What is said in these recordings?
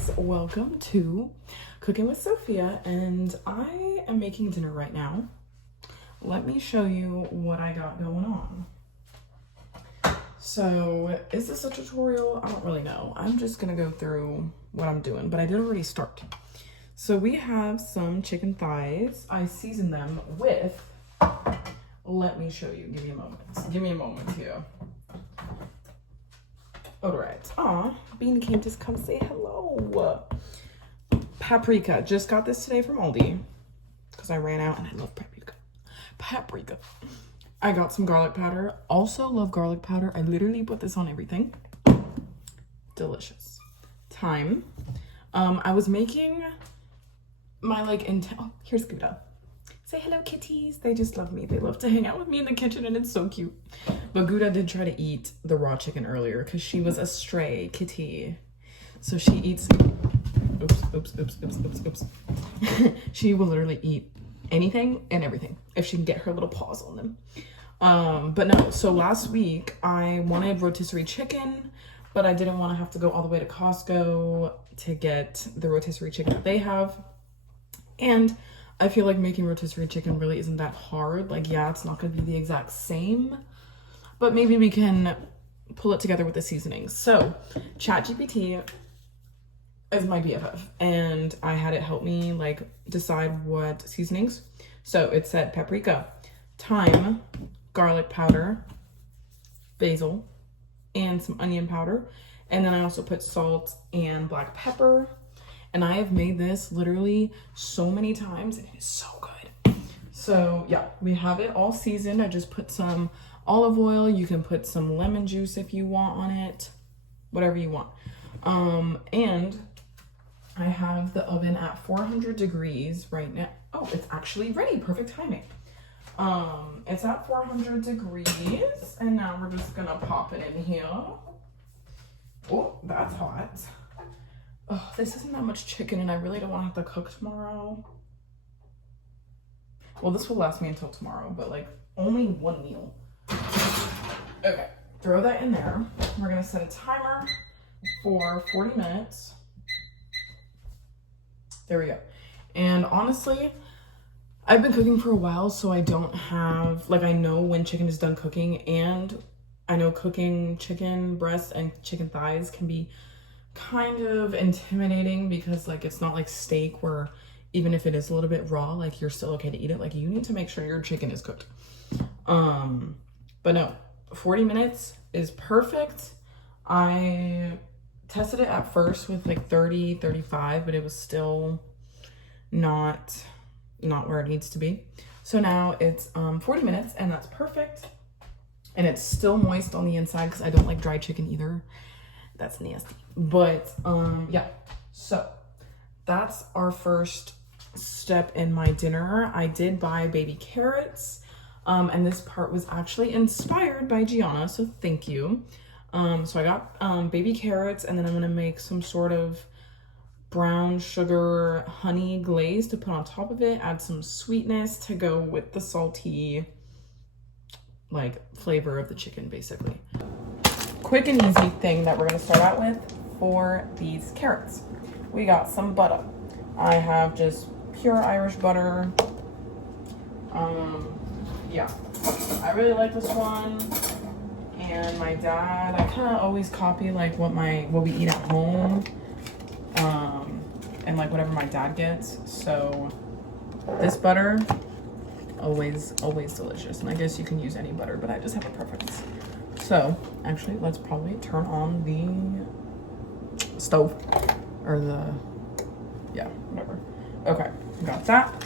guys, welcome to Cooking with Sophia, and I am making dinner right now. Let me show you what I got going on. So, is this a tutorial? I don't really know. I'm just gonna go through what I'm doing, but I did already start. So we have some chicken thighs. I seasoned them with, let me show you, give me a moment. Give me a moment here. All right. Aw, Bean came to come say hello. Paprika. Just got this today from Aldi because I ran out and I love paprika. Paprika. I got some garlic powder. Also love garlic powder. I literally put this on everything. Delicious. Thyme. I was making my oh, here's Gouda. Say hello, kitties. They just love me. They love to hang out with me in the kitchen and it's so cute. But Gouda did try to eat the raw chicken earlier because she was a stray kitty. So she eats, oops. She will literally eat anything and everything if she can get her little paws on them. But no, so last week I wanted rotisserie chicken, but I didn't want to have to go all the way to Costco to get the rotisserie chicken that they have. And I feel like making rotisserie chicken really isn't that hard. Like, yeah, it's not going to be the exact same, but maybe we can pull it together with the seasonings. So ChatGPT is my BFF, and I had it help me like decide what seasonings. So it said paprika, thyme, garlic powder, basil, and some onion powder. And then I also put salt and black pepper. And I have made this literally so many times and it is so good. So yeah, we have it all seasoned. I just put some olive oil. You can put some lemon juice if you want on it, whatever you want. And I have the oven at 400 degrees right now. Oh, it's actually ready. Perfect timing. It's at 400 degrees and now we're just gonna pop it in here. Oh, that's hot. Oh, this isn't that much chicken and I really don't want to have to cook tomorrow. Well, this will last me until tomorrow, but like only one meal. Okay, throw that in there. We're gonna set a timer for 40 minutes. There we go. And honestly, I've been cooking for a while, so I don't have, like, I know when chicken is done cooking, and I know cooking chicken breasts and chicken thighs can be kind of intimidating because like it's not like steak where even if it is a little bit raw, like you're still okay to eat it. Like you need to make sure your chicken is cooked. But no, 40 minutes is perfect. I tested it at first with like 30, 35, but it was still not where it needs to be. So now it's 40 minutes and that's perfect. And it's still moist on the inside because I don't like dry chicken either. That's nasty. But yeah, so that's our first step in my dinner. I did buy baby carrots, and this part was actually inspired by Gianna, so thank you. So I got baby carrots, and then I'm gonna make some sort of brown sugar honey glaze to put on top of it, add some sweetness to go with the salty like flavor of the chicken basically. Quick and easy thing that we're gonna start out with for these carrots. We got some butter. I have just pure Irish butter. Yeah, I really like this one. And my dad, I kind of always copy like what we eat at home, and like whatever my dad gets. So this butter, always delicious. And I guess you can use any butter, but I just have a preference. So actually, let's probably turn on the stove or yeah, whatever. Okay, got that.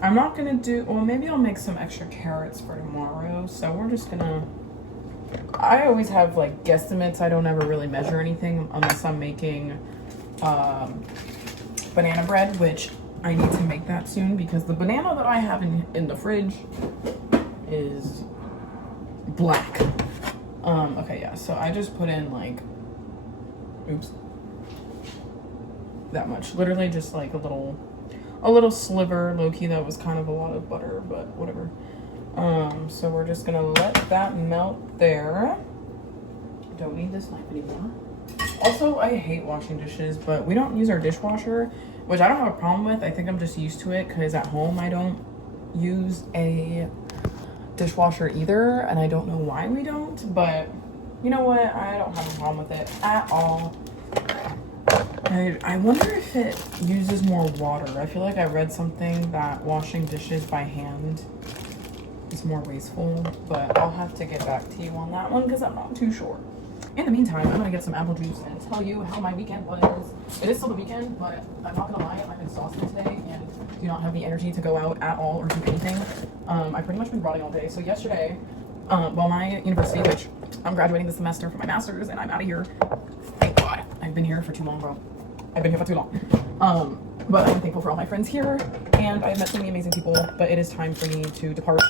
I'm not gonna do, well, maybe I'll make some extra carrots for tomorrow. So we're just gonna, I always have like guesstimates. I don't ever really measure anything unless I'm making banana bread, which I need to make that soon because the banana that I have in the fridge is black. Okay, yeah, so I just put in like, oops, that much. Literally just like a little sliver, low-key, that was kind of a lot of butter, but whatever. So we're just gonna let that melt there. I don't need this knife anymore. Also, I hate washing dishes, but we don't use our dishwasher, which I don't have a problem with. I think I'm just used to it because at home I don't use a dishwasher either, and I don't know why we don't, but you know what? I don't have a problem with it at all. I wonder if it uses more water. I feel like I read something that washing dishes by hand is more wasteful, but I'll have to get back to you on that one because I'm not too sure. In the meantime, I'm gonna get some apple juice and tell you how my weekend was. It is still the weekend, but I'm not gonna lie, I'm exhausted today and do not have the energy to go out at all or do anything. I've pretty much been rotting all day. So yesterday, well, my university, which I'm graduating this semester for my master's and I'm out of here. Thank God. I've been here for too long, bro. I've been here for too long. But I'm thankful for all my friends here and I've met so many amazing people, but it is time for me to depart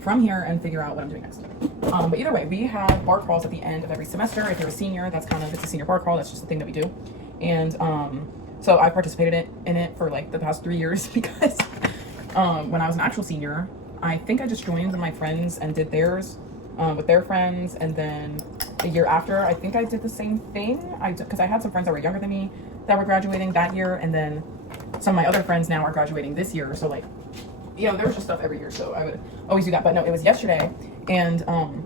from here and figure out what I'm doing next. But either way, we have bar crawls at the end of every semester. If you're a senior, that's kind of, it's a senior bar crawl. That's just the thing that we do. And so I participated in it for like the past 3 years because when I was an actual senior, I think I just joined my friends and did theirs with their friends. And then the year after, I think I did the same thing. Because I had some friends that were younger than me that were graduating that year. And then some of my other friends now are graduating this year. So like, you know, there was just stuff every year, so I would always do that. But no, it was yesterday, and oh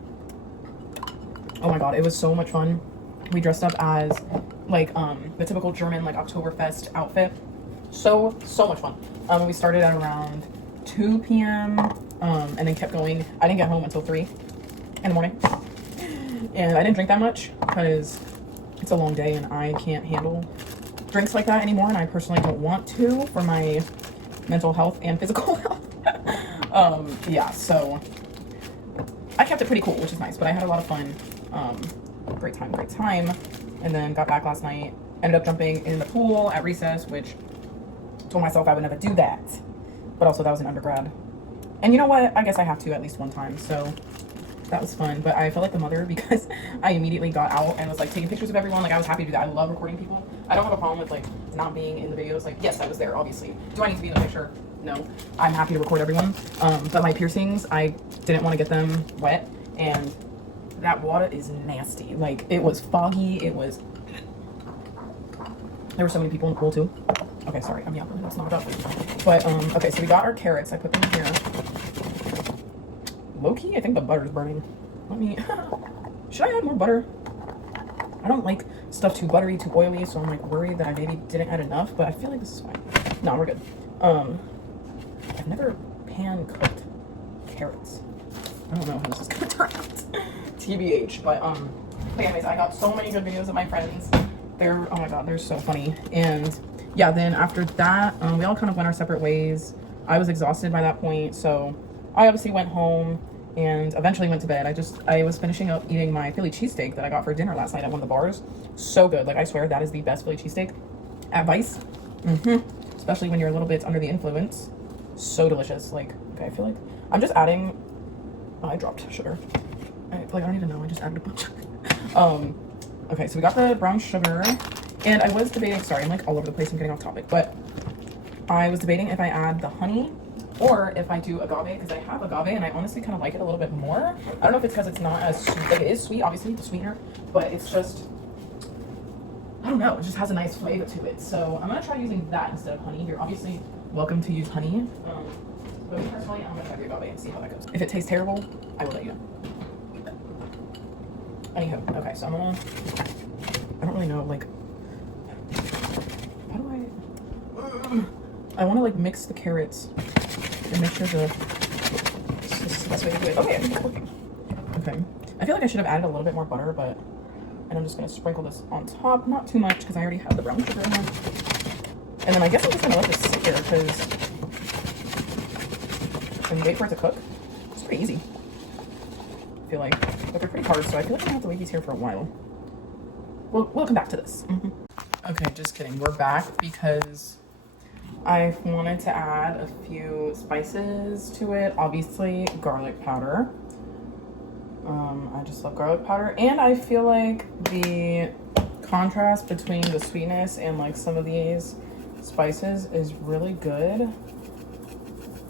my God, it was so much fun. We dressed up as like the typical German like Oktoberfest outfit. So much fun. We started at around 2 p.m. And then kept going. I didn't get home until 3 in the morning, and I didn't drink that much because it's a long day and I can't handle drinks like that anymore, and I personally don't want to for my mental health and physical health. Yeah, so I kept it pretty cool, which is nice, but I had a lot of fun. Great time. And then got back last night, ended up jumping in the pool at recess, which told myself I would never do that. But also that was an undergrad. And you know what? I guess I have to at least one time, so that was fun. But I felt like the mother because I immediately got out and was like taking pictures of everyone. Like I was happy to do that. I love recording people. I don't have a problem with like not being in the videos. Like, yes, I was there, obviously. Do I need to be in the picture? No. I'm happy to record everyone. But my piercings, I didn't want to get them wet. And that water is nasty. Like, it was foggy. There were so many people in the pool, too. Okay, sorry. I'm yapping. That's not up. But, okay, so we got our carrots. I put them here. Low-key, I think the butter's burning. Let me... Should I add more butter? I don't like stuff too buttery, too oily, so I'm like worried that I maybe didn't add enough, but I feel like this is fine. No, we're good. I've never pan-cooked carrots. I don't know how this is gonna turn out. TBH, but anyways, I got so many good videos of my friends. They're, oh my God, they're so funny. And yeah, then after that, we all kind of went our separate ways. I was exhausted by that point, so I obviously went home and eventually went to bed. I was finishing up eating my Philly cheesesteak that I got for dinner last night at one of the bars. So good. Like, I swear that is the best Philly cheesesteak at Vice. Especially when you're a little bit under the influence. So delicious. Like, okay, I feel like I'm just adding, oh, I dropped sugar. I don't even know, I just added a bunch. Okay, so we got the brown sugar and I was debating, sorry, I'm like all over the place, I'm getting off topic, but I was debating if I add the honey or if I do agave, because I have agave and I honestly kind of like it a little bit more. I don't know if it's because it's not as sweet, like it is sweet, obviously, the sweetener, but it's just, I don't know, it just has a nice flavor to it. So I'm gonna try using that instead of honey. You're obviously welcome to use honey, but me personally, I'm gonna try the agave and see how that goes. If it tastes terrible, I will let you know. Anywho, okay, so I don't really know, like, how do I want to like mix the carrots and make sure this is the best way to do it. Okay, I think it's working. Okay, I feel like I should have added a little bit more butter, but, and I'm just gonna sprinkle this on top, not too much because I already have the brown sugar in there. And then I guess I'm just gonna let this sit here because when you wait for it to cook, it's pretty easy. I feel like, but they're pretty hard, so I feel like I'm gonna have to leave these here for a while. We'll come back to this. Okay, just kidding. We're back because I wanted to add a few spices to it. Obviously, garlic powder. I just love garlic powder, and I feel like the contrast between the sweetness and like some of these spices is really good.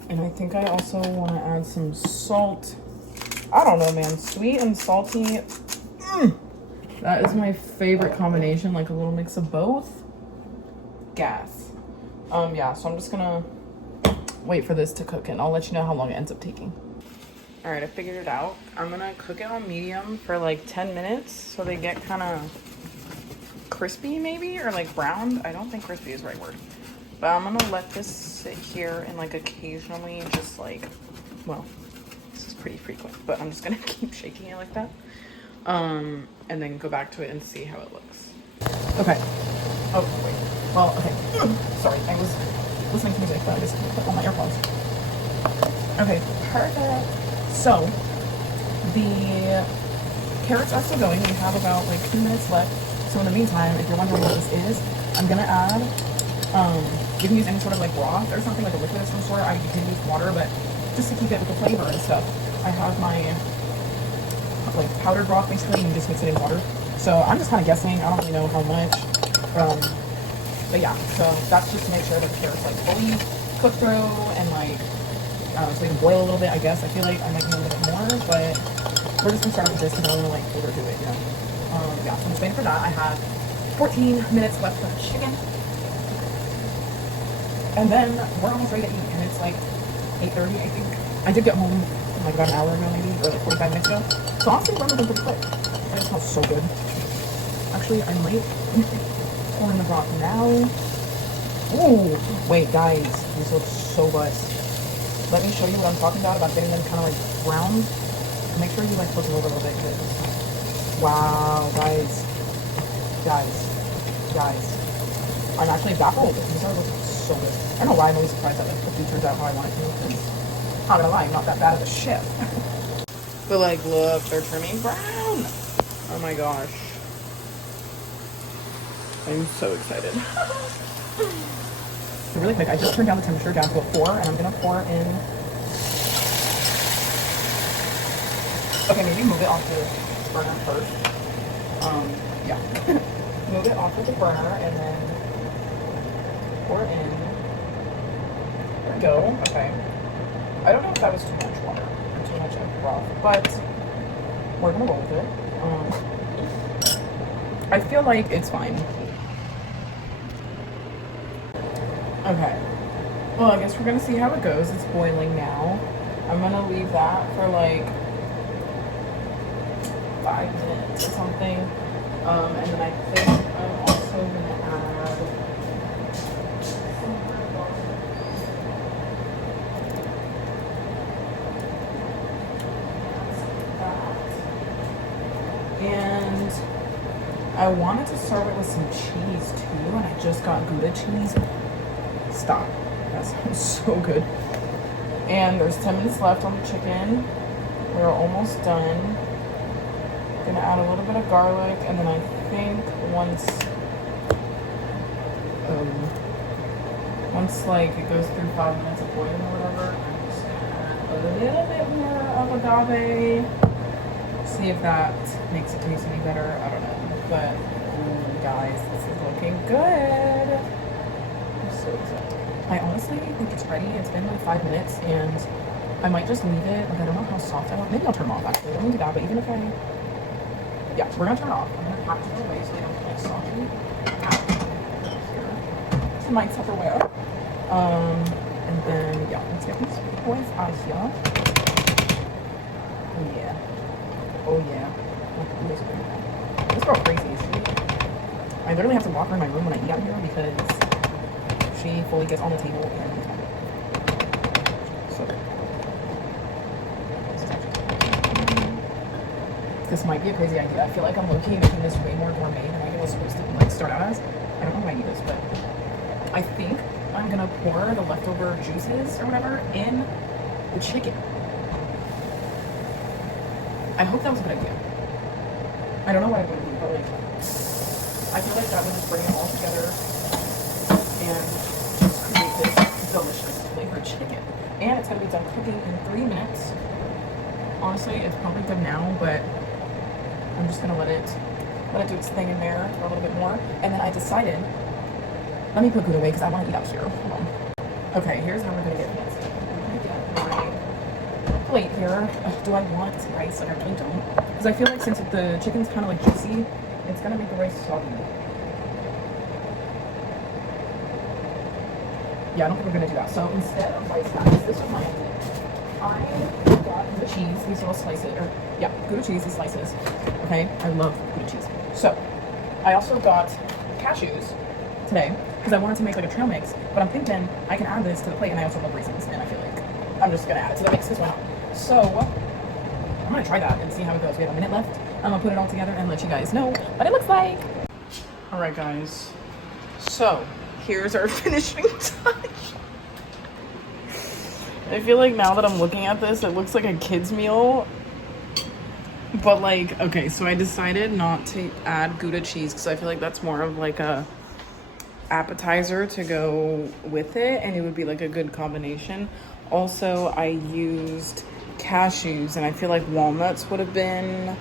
And I think I also want to add some salt. I don't know, man. Sweet and salty. That is my favorite combination, like a little mix of both. Gas. Yeah, so I'm just gonna wait for this to cook and I'll let you know how long it ends up taking. All right, I figured it out. I'm gonna cook it on medium for like 10 minutes so they get kind of crispy maybe, or like browned. I don't think crispy is the right word. But I'm gonna let this sit here and like occasionally just like, well, this is pretty frequent, but I'm just gonna keep shaking it like that. And then go back to it and see how it looks. Okay. Oh, wait. Well, okay. Sorry, I was listening to music, but I just put on my AirPods. Okay, perfect. So, the carrots are still going. We have about like 2 minutes left. So in the meantime, if you're wondering what this is, I'm gonna add, you can use any sort of like broth or something, like a liquid of some sort. I did use water, but just to keep it with the flavor and stuff. I have my like powdered broth basically, and you just mix it in water. So I'm just kind of guessing. I don't really know how much. But yeah, so that's just to make sure that the carrots like fully cook through and like, so they can boil a little bit, I guess. I feel like I might need a little bit more, but we're just gonna start with this because I don't want to like overdo it, you know. Yeah, so I'm just waiting for that. I have 14 minutes left for the chicken. And then we're almost ready to eat, and it's like 8:30, I think. I did get home like about an hour ago maybe, or like 45 minutes ago. So honestly, we're moving pretty quick. And it smells so good. Actually, I might pour in the broth now. Ooh, wait guys, these look so good. Let me show you what I'm talking about getting them kind of like browned. Make sure you like flip it over a little bit, because wow, guys. I'm actually baffled. These are looking so good. I don't know why I'm always surprised that like the food turns out how I want it to, because not gonna lie, I'm not that bad of a chef. But like, look, they're turning brown. Oh my gosh. I'm so excited. So really quick, I just turned down the temperature down to a 4, and I'm gonna pour in. Okay, maybe move it off the burner first. Yeah. Move it off of the burner and then pour it in. There we go. Okay. I don't know if that was too much water or too much of broth, but we're gonna roll with it. I feel like it's fine. Okay. Well, I guess we're gonna see how it goes. It's boiling now. I'm gonna leave that for like 5 minutes or something. And then I think I'm also gonna add some and I wanted to serve it with some cheese too, and I just got Gouda cheese. Stop. That sounds so good. And there's 10 minutes left on the chicken. We're almost done. Gonna add a little bit of garlic, and then I think once like it goes through 5 minutes of boiling or whatever, I'm just gonna add a little bit more of agave. See if that makes it taste any better. I don't know, but guys, this is looking good. I'm so excited. I honestly think it's ready. It's been like 5 minutes, and I might just leave it. Like, I don't know how soft I want. Maybe I'll turn it off actually. Let me do that. But even if yeah, we're gonna turn it off. I'm gonna pack it away so they don't get like soggy. Here to my Tupperware. And then yeah, let's get these boys out of here. Oh yeah. Oh yeah. This girl crazy. I literally have to walk her in my room when I eat out here because she fully gets on the table every time. So this might be a crazy idea. I feel like I'm low-key making this way more gourmet than I was supposed to like start out as. I don't know why I do this, but I think I'm gonna pour the leftover juices or whatever in the chicken. I hope that was a good idea. I don't know what I'm gonna do, but like I feel like that would just bring it all together and just create this delicious flavored chicken. And it's gonna be done cooking in 3 minutes. Honestly, it's probably good now, but I'm just gonna let it do its thing in there for a little bit more. And then I decided, let me put Gouda away because I want to eat out here. Hold on. Okay, here's how we're gonna get fancy. I'm gonna get my plate here. Ugh, do I want rice? Like, I really don't, because I feel like since the chicken's kind of like juicy, it's gonna make the rice soggy. Yeah, I don't think we're gonna do that. So instead of rice packets, this was my idea. I got Gouda cheese, these little slices, or yeah, Gouda cheese, these slices. Okay, I love Gouda cheese. So I also got cashews today because I wanted to make like a trail mix, but I'm thinking I can add this to the plate, and I also love raisins, and I feel like I'm just gonna add it to the mix because why not? So I'm gonna try that and see how it goes. We have a minute left. I'm gonna put it all together and let you guys know what it looks like. All right, guys. So here's our finishing touch. I feel like now that I'm looking at this, it looks like a kid's meal. But like, okay, so I decided not to add Gouda cheese because I feel like that's more of like a appetizer to go with it, and it would be like a good combination. Also, I used cashews, and I feel like walnuts would have been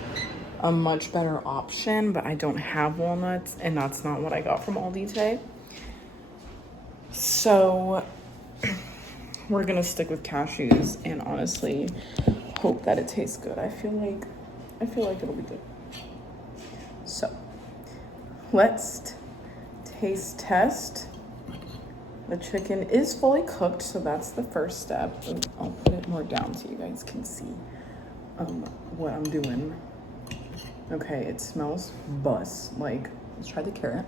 a much better option, but I don't have walnuts, and that's not what I got from Aldi today. So we're gonna stick with cashews and honestly hope that it tastes good. I feel like it'll be good. So let's taste test. The chicken is fully cooked, so that's the first step. I'll put it more down so you guys can see what I'm doing. Okay, it smells bus. Like, let's try the carrot.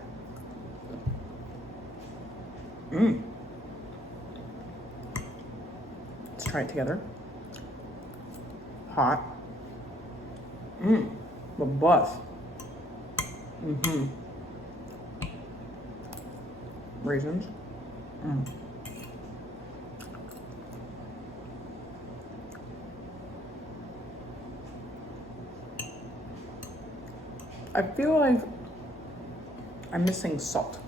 Let's try it together. Hot. The bus. Raisins. I feel like I'm missing salt.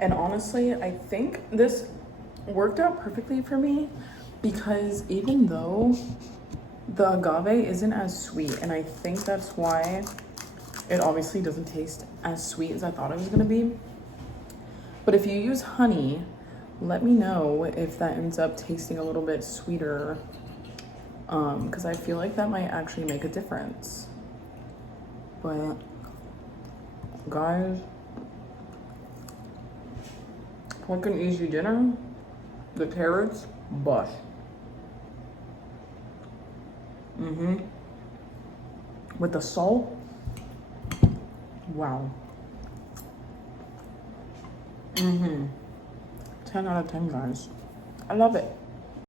And honestly, I think this worked out perfectly for me because even though the agave isn't as sweet, and I think that's why it obviously doesn't taste as sweet as I thought it was gonna be. But if you use honey, let me know if that ends up tasting a little bit sweeter, because I feel like that might actually make a difference. But guys, quick and easy dinner. The carrots, bush. With the salt, wow. 10 out of 10, guys. I love it.